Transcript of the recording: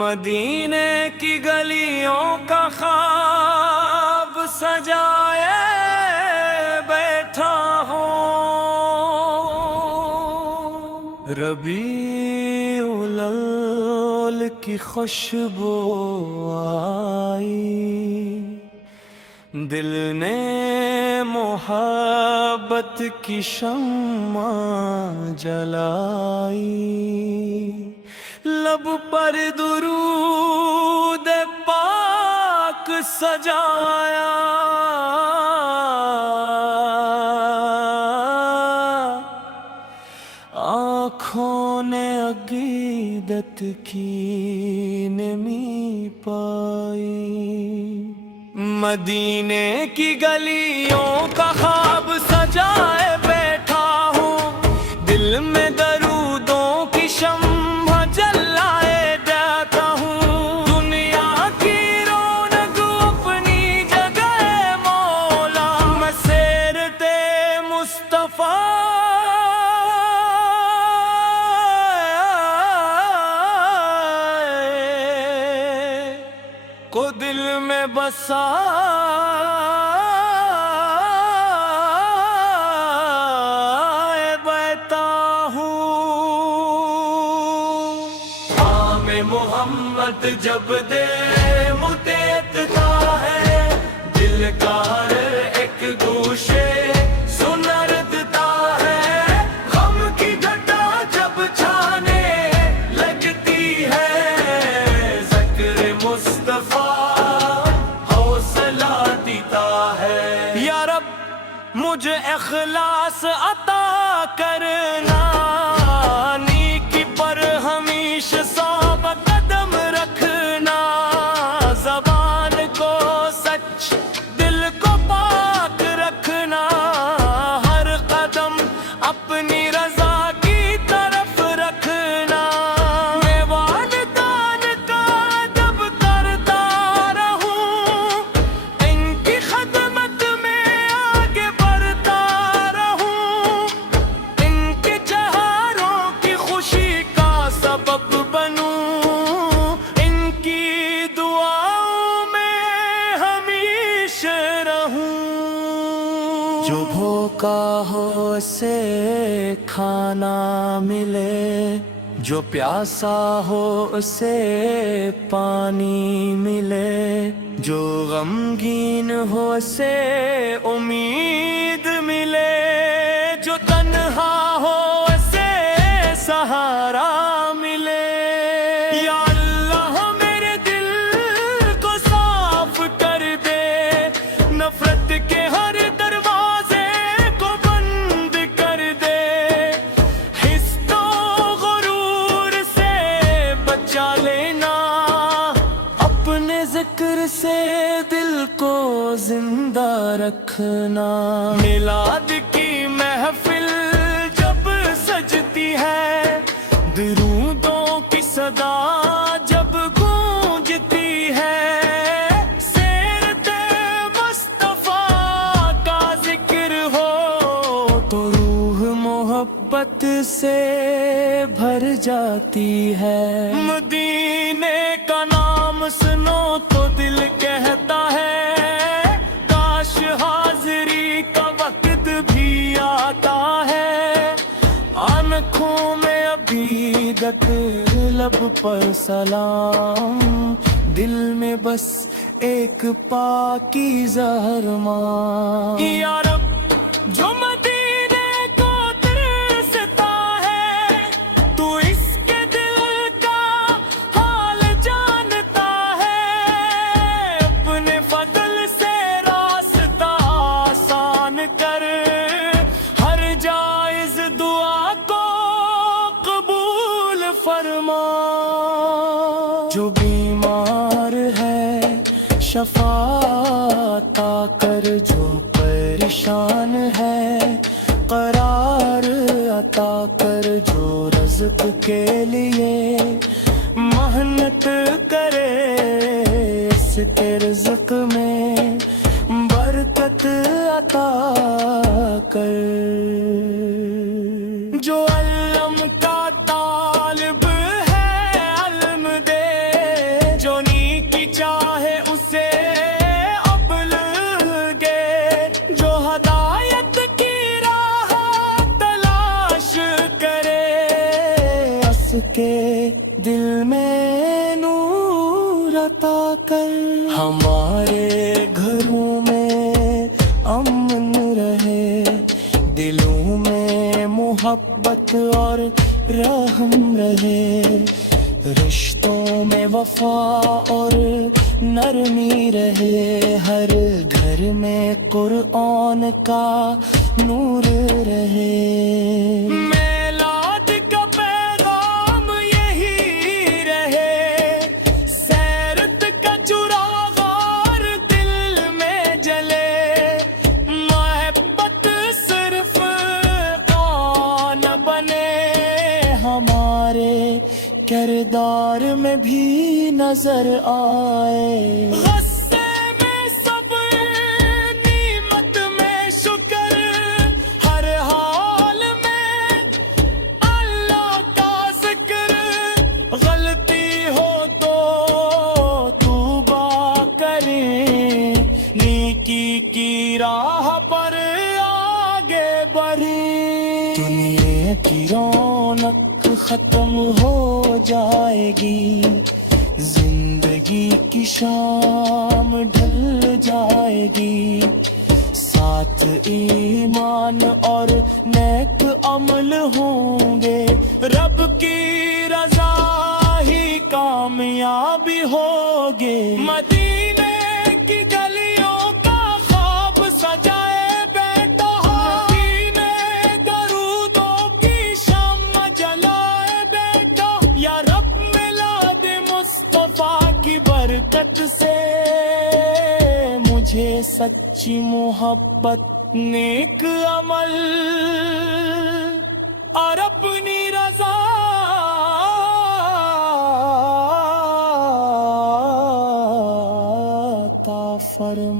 مدینے کی گلیوں کا خواب سجائے بیٹھا ہوں، ربیع الاول کی خوشبو آئی، دل نے محبت کی شمع جلائی، لب پر درود پاک سجایا، آنکھوں نے عقیدت کی نمی پائی، مدینے کی گلیوں کا خواب سجائے بیٹھا ہوں، دل میں درودوں کی شمع جلائے جاتا ہوں، دنیا کی رونق اپنی جگہ مولا، میں سیرت مصطفیٰ کو دل میں بسائے بیٹھا ہوں، عام محمد جب دے متعدتا ہے، دل کا ہر ایک گوشے سنردتا ہے، غم کی گھٹا جب چھانے لگتی ہے، ذکر مصطفیٰ مجھے اخلاص عطا کرنا، نیکی پر ہمیشہ ثابت قدم رکھنا، زبان کو سچ دل کو پاک رکھنا، ہر قدم اپنی رضا کی طرف رکھنا، میں والدین کا ادب کرتا رہوں، ان کی خدمت میں جو بھوکا ہو اسے کھانا ملے، جو پیاسا ہو اسے پانی ملے، جو غمگین ہو اسے امید ملے، جو تنہا ہو اسے سہارا ملے، یا اللہ میرے دل کو صاف کر دے، نفرت کے ہر ذکر سے دل کو زندہ رکھنا، میلاد کی محفل جب سجتی ہے، درودوں کی صدا جب گونجتی ہے، سیرت مصطفیٰ کا ذکر ہو تو روح محبت سے بھر جاتی ہے، مدینے کا نام سنو تو دل کہتا ہے، کاش حاضری کا وقت بھی آتا ہے، آنکھوں میں عبیدت لب پر سلام، دل میں بس ایک پاکیزہ ارمان، یا رب جو جو بیمار ہے شفا عطا کر، جو پریشان ہے قرار عطا کر، جو رزق کے لیے محنت کرے اس کے رزق میں برکت عطا کر، جو علم کا طالب ہے علم دے، عطا کر ہمارے گھروں میں امن رہے دلوں میں محبت اور رحم رہے رشتوں میں وفا اور نرمی رہے ہر گھر میں قرآن کا نور رہے میلاد کا پیغام یہی رہے سیرت کا چراغار دل میں جلے محبت صرف آن بنے ہمارے کردار میں بھی نظر آئے غصے میں صبر نعمت میں شکر ہر حال میں اللہ کا ذکر غلطی ہو تو توبہ کریں نیکی کی راہ پر آگے بڑھیں دنیا کی رونق ختم ہو جائے گی زندگی کی شام ڈھل جائے گی ساتھ ایمان اور نیک عمل ہوں گے رب کی رضا ہی کامیابی ہوگے مدینے کی گلیوں کا خواب سجائے بیٹا مدینے درودوں کی شمع جلائے بیٹا یا رب میلاد مصطفیٰ کی برکت سے مجھے سچی محبت نیک عمل اور اپنی رضا عطا فرما